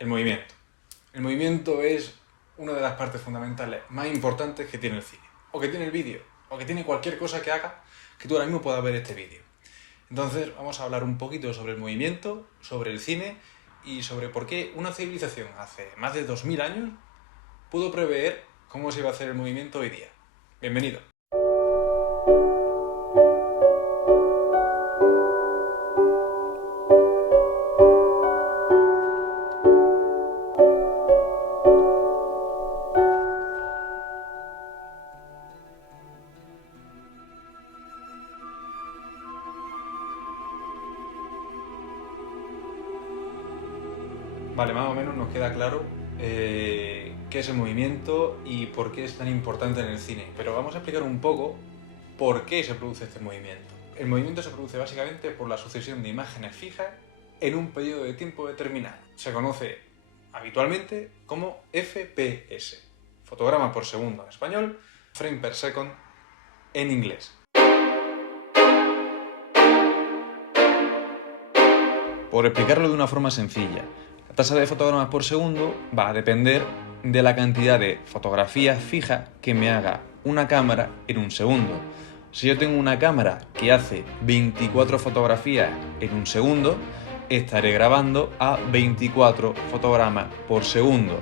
El movimiento. El movimiento es una de las partes fundamentales más importantes que tiene el cine, o que tiene el vídeo, o que tiene cualquier cosa que haga que tú ahora mismo puedas ver este vídeo. Entonces vamos a hablar un poquito sobre el movimiento, sobre el cine y sobre por qué una civilización hace más de 2000 años pudo prever cómo se iba a hacer el movimiento hoy día. Bienvenido. Vale, más o menos nos queda claro qué es el movimiento y por qué es tan importante en el cine. Pero vamos a explicar un poco por qué se produce este movimiento. El movimiento se produce básicamente por la sucesión de imágenes fijas en un periodo de tiempo determinado. Se conoce habitualmente como FPS, fotograma por segundo en español, frame per second en inglés. Por explicarlo de una forma sencilla, la tasa de fotogramas por segundo va a depender de la cantidad de fotografías fijas que me haga una cámara en un segundo. Si yo tengo una cámara que hace 24 fotografías en un segundo, estaré grabando a 24 fotogramas por segundo.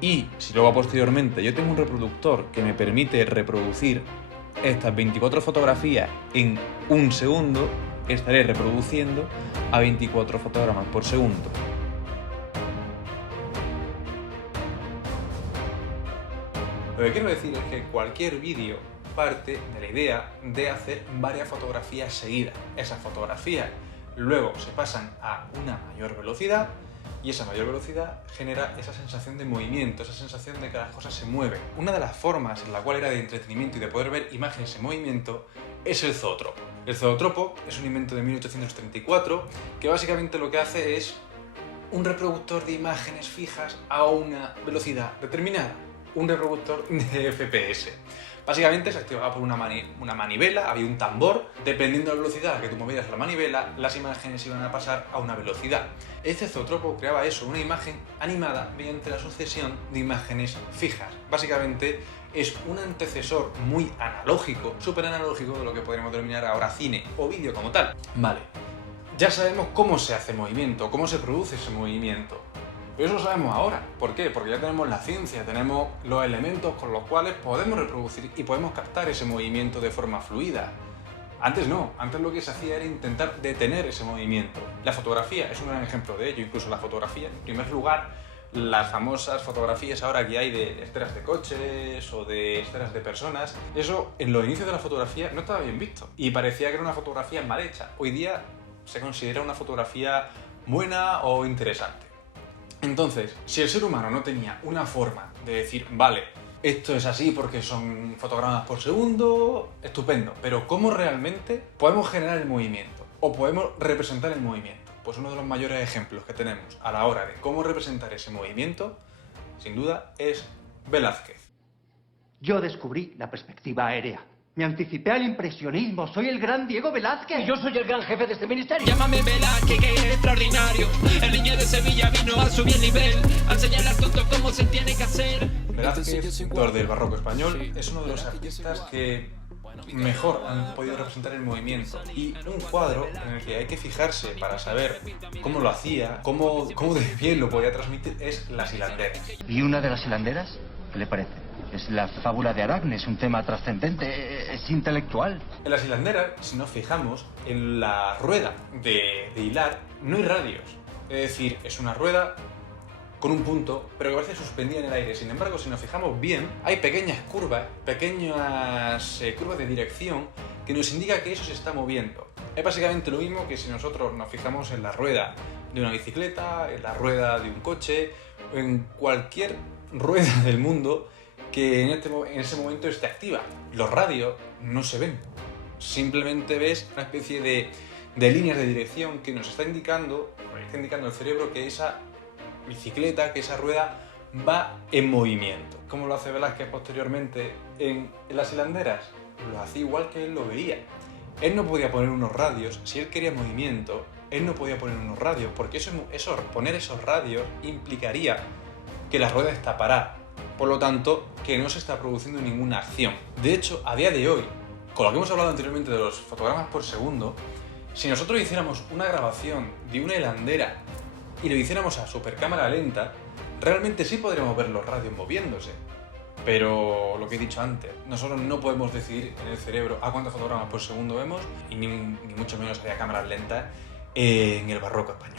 Y si luego posteriormente yo tengo un reproductor que me permite reproducir estas 24 fotografías en un segundo, estaré reproduciendo a 24 fotogramas por segundo. Lo que quiero decir es que cualquier vídeo parte de la idea de hacer varias fotografías seguidas. Esas fotografías luego se pasan a una mayor velocidad y esa mayor velocidad genera esa sensación de movimiento, esa sensación de que las cosas se mueven. Una de las formas en la cual era de entretenimiento y de poder ver imágenes en movimiento es el zoótropo. El zoótropo es un invento de 1834 que básicamente lo que hace es un reproductor de imágenes fijas a una velocidad determinada. Un reproductor de FPS. Básicamente se activaba por una manivela, había un tambor, dependiendo de la velocidad a la que tú movieras la manivela, las imágenes iban a pasar a una velocidad. Este zoótropo creaba eso, una imagen animada mediante la sucesión de imágenes fijas. Básicamente es un antecesor muy analógico, súper analógico de lo que podríamos denominar ahora cine o vídeo como tal. Vale, ya sabemos cómo se hace movimiento, cómo se produce ese movimiento. Pero eso lo sabemos ahora. ¿Por qué? Porque ya tenemos la ciencia, tenemos los elementos con los cuales podemos reproducir y podemos captar ese movimiento de forma fluida. Antes no, antes lo que se hacía era intentar detener ese movimiento. La fotografía es un gran ejemplo de ello, incluso la fotografía, en primer lugar, las famosas fotografías ahora que hay de esteras de coches o de esteras de personas, eso en los inicios de la fotografía no estaba bien visto y parecía que era una fotografía mal hecha. Hoy día se considera una fotografía buena o interesante. Entonces, si el ser humano no tenía una forma de decir, vale, esto es así porque son fotogramas por segundo, estupendo, pero ¿cómo realmente podemos generar el movimiento? ¿O podemos representar el movimiento? Pues uno de los mayores ejemplos que tenemos a la hora de cómo representar ese movimiento, sin duda, es Velázquez. Yo descubrí la perspectiva aérea. Me anticipé al impresionismo. Soy el gran Diego Velázquez. Y yo soy el gran jefe de este ministerio. Llámame Velázquez, que es extraordinario. El niño de Sevilla vino a subir el nivel, a enseñar al tonto cómo se tiene que hacer. Velázquez, pintor del barroco español, es uno de los artistas que mejor han podido representar el movimiento. Y un cuadro en el que hay que fijarse para saber cómo lo hacía, cómo de bien lo podía transmitir, es Las hilanderas. ¿Y una de las hilanderas? ¿Qué le parece? Es la fábula de Aracne, es un tema trascendente, es intelectual. En Las hilanderas, si nos fijamos, en la rueda de hilar no hay radios. Es decir, es una rueda con un punto, pero que parece suspendida en el aire. Sin embargo, si nos fijamos bien, hay pequeñas curvas de dirección que nos indica que eso se está moviendo. Es básicamente lo mismo que si nosotros nos fijamos en la rueda de una bicicleta, en la rueda de un coche, o en cualquier rueda del mundo que en ese momento esté activa. Los radios no se ven. Simplemente ves una especie de líneas de dirección que nos está indicando el cerebro que esa bicicleta, que esa rueda va en movimiento. ¿Cómo lo hace Velázquez posteriormente en Las hilanderas? Lo hacía igual que él lo veía. Él no podía poner unos radios, si él quería movimiento, él no podía poner unos radios, porque poner esos radios implicaría que la rueda está parada. Por lo tanto, que no se está produciendo ninguna acción. De hecho, a día de hoy, con lo que hemos hablado anteriormente de los fotogramas por segundo, si nosotros hiciéramos una grabación de una hilandera y lo hiciéramos a supercámara lenta, realmente sí podríamos ver los radios moviéndose. Pero lo que he dicho antes, nosotros no podemos decidir en el cerebro a cuántos fotogramas por segundo vemos y ni mucho menos había cámaras lentas en el barroco español.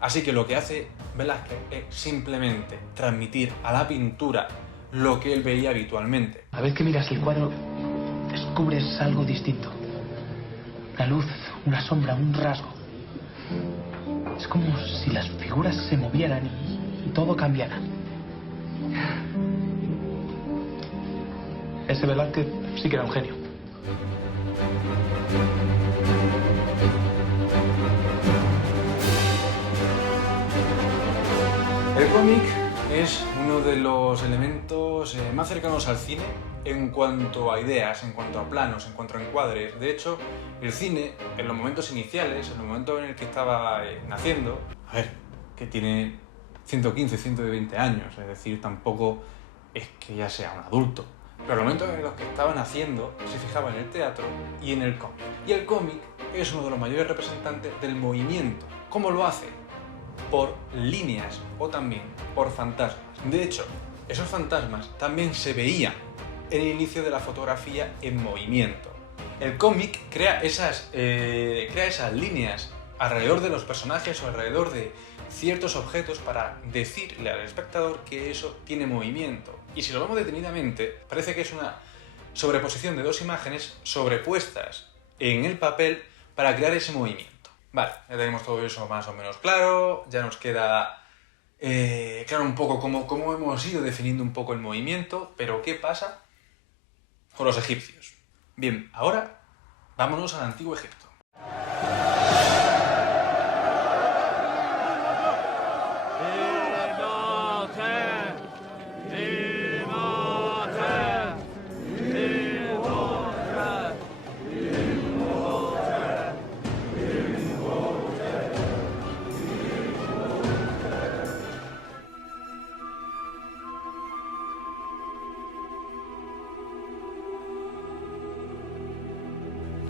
Así que lo que hace Velázquez es simplemente transmitir a la pintura lo que él veía habitualmente. A vez que miras el cuadro, descubres algo distinto. Una luz, una sombra, un rasgo. Es como si las figuras se movieran y todo cambiara. Ese Velázquez sí que era un genio. El cómic es uno de los elementos más cercanos al cine en cuanto a ideas, en cuanto a planos, en cuanto a encuadres. De hecho, el cine, en los momentos iniciales, en el momento en el que estaba naciendo, que tiene 115, 120 años, es decir, tampoco es que ya sea un adulto. Pero en los momentos en los que estaba naciendo, se fijaba en el teatro y en el cómic. Y el cómic es uno de los mayores representantes del movimiento. ¿Cómo lo hace? Por líneas o también por fantasmas. De hecho, esos fantasmas también se veían en el inicio de la fotografía en movimiento. El cómic crea esas líneas alrededor de los personajes o alrededor de ciertos objetos para decirle al espectador que eso tiene movimiento. Y si lo vemos detenidamente, parece que es una sobreposición de dos imágenes sobrepuestas en el papel para crear ese movimiento. Vale, ya tenemos todo eso más o menos claro, ya nos queda claro un poco cómo hemos ido definiendo un poco el movimiento, pero ¿qué pasa con los egipcios? Bien, ahora vámonos al Antiguo Egipto.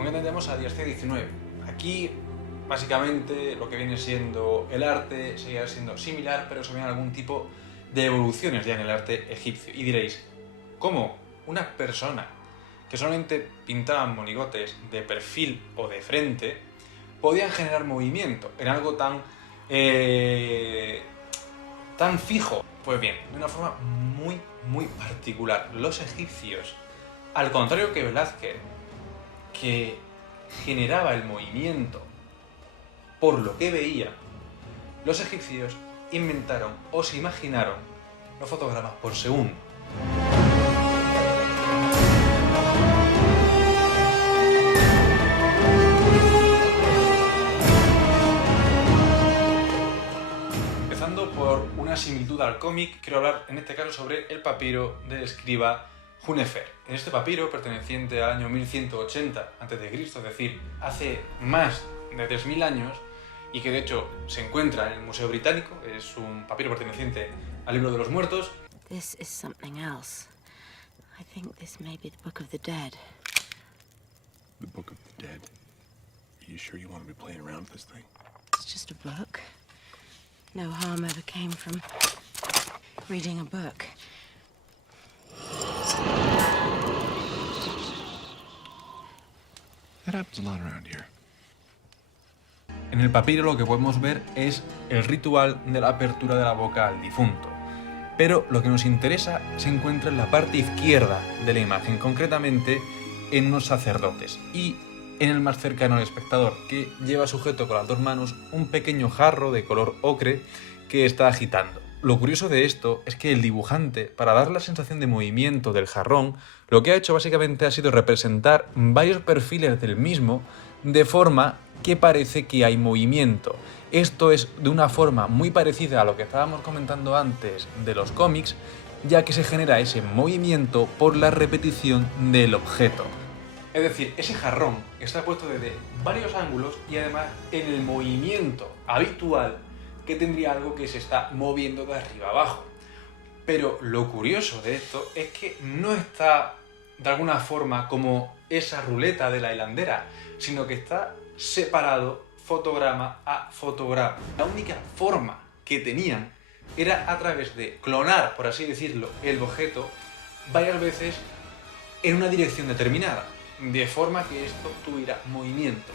Entendemos a Díaz 19. Aquí, básicamente, lo que viene siendo el arte seguirá siendo similar, pero se ven algún tipo de evoluciones ya en el arte egipcio. Y diréis, ¿cómo una persona que solamente pintaban monigotes de perfil o de frente podían generar movimiento en algo tan fijo? Pues bien, de una forma muy particular. Los egipcios, al contrario que Velázquez, que generaba el movimiento por lo que veía, los egipcios inventaron o se imaginaron los fotogramas por segundo. Empezando por una similitud al cómic, quiero hablar en este caso sobre el papiro del escriba Hunefer. En este papiro, perteneciente al año 1180 a.C., es decir, hace más de 3000 años, y que de hecho se encuentra en el Museo Británico, es un papiro perteneciente al Libro de los Muertos. This is something else. I think this may be the Book of the Dead. The Book of the Dead? Are you sure you want to be playing around with this thing? It's just a book. No harm ever came from reading a book. That happens a lot around here. En el papiro lo que podemos ver es el ritual de la apertura de la boca al difunto. Pero lo que nos interesa se encuentra en la parte izquierda de la imagen, concretamente en unos sacerdotes y en el más cercano al espectador, que lleva sujeto con las dos manos un pequeño jarro de color ocre que está agitando. Lo curioso de esto es que el dibujante, para dar la sensación de movimiento del jarrón, lo que ha hecho básicamente ha sido representar varios perfiles del mismo de forma que parece que hay movimiento. Esto es de una forma muy parecida a lo que estábamos comentando antes de los cómics, ya que se genera ese movimiento por la repetición del objeto. Es decir, ese jarrón está puesto varios ángulos y además en el movimiento habitual que tendría algo que se está moviendo de arriba abajo. Pero lo curioso de esto es que no está de alguna forma como esa ruleta de la hilandera, sino que está separado fotograma a fotograma. La única forma que tenían era a través de clonar, por así decirlo, el objeto varias veces en una dirección determinada, de forma que esto tuviera movimiento.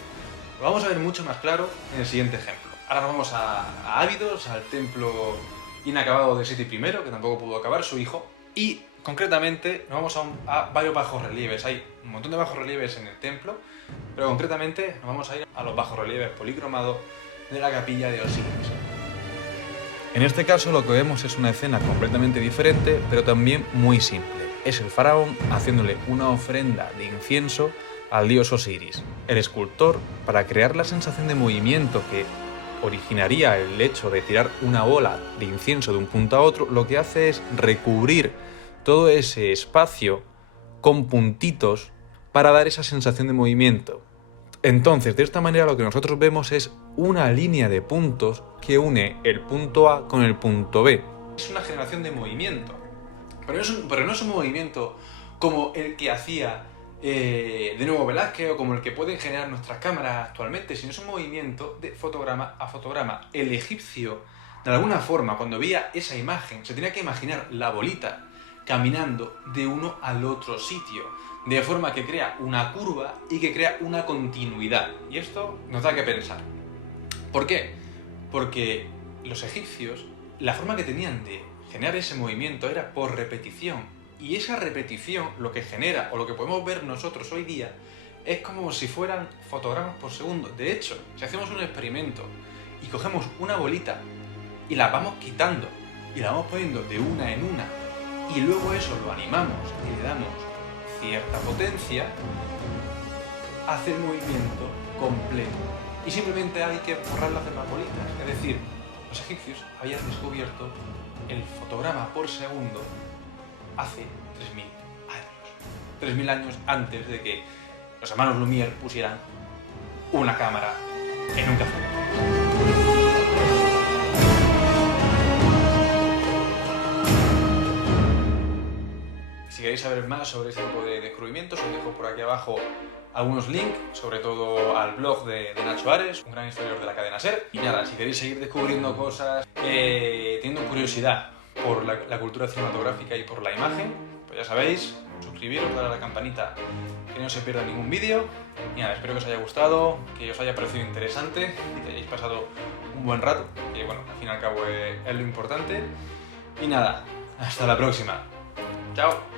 Lo vamos a ver mucho más claro en el siguiente ejemplo. Ahora nos vamos a Abydos, al templo inacabado de Seti I, que tampoco pudo acabar su hijo, y concretamente nos vamos a varios bajorrelieves. Hay un montón de bajorrelieves en el templo, pero concretamente nos vamos a ir a los bajorrelieves policromados de la capilla de Osiris. En este caso lo que vemos es una escena completamente diferente, pero también muy simple. Es el faraón haciéndole una ofrenda de incienso al dios Osiris. El escultor, para crear la sensación de movimiento que originaría el hecho de tirar una bola de incienso de un punto a otro, lo que hace es recubrir todo ese espacio con puntitos para dar esa sensación de movimiento. Entonces, de esta manera lo que nosotros vemos es una línea de puntos que une el punto A con el punto B. Es una generación de movimiento, pero no es un movimiento como el que hacía de nuevo Velázquez o como el que pueden generar nuestras cámaras actualmente, sino es un movimiento de fotograma a fotograma. El egipcio, de alguna forma, cuando veía esa imagen, se tenía que imaginar la bolita caminando de uno al otro sitio, de forma que crea una curva y que crea una continuidad. Y esto nos da que pensar. ¿Por qué? Porque los egipcios, la forma que tenían de generar ese movimiento era por repetición. Y esa repetición lo que genera, o lo que podemos ver nosotros hoy día, es como si fueran fotogramas por segundo. De hecho, si hacemos un experimento y cogemos una bolita y la vamos quitando y la vamos poniendo de una en una, y luego eso lo animamos y le damos cierta potencia, hace el movimiento completo. Y simplemente hay que borrar las demás bolitas. Es decir, los egipcios habían descubierto el fotograma por segundo hace 3.000 años. 3.000 años antes de que los hermanos Lumière pusieran una cámara en un café. Si queréis saber más sobre este tipo de descubrimientos, os dejo por aquí abajo algunos links, sobre todo al blog de Nacho Ares, un gran historiador de la cadena SER. Y nada, si queréis seguir descubriendo cosas, teniendo curiosidad por la cultura cinematográfica y por la imagen, pues ya sabéis, suscribiros, darle a la campanita, que no se pierda ningún vídeo. Y nada, espero que os haya gustado, que os haya parecido interesante, que hayáis pasado un buen rato, que bueno, al fin y al cabo es lo importante. Y nada, hasta la próxima. Chao.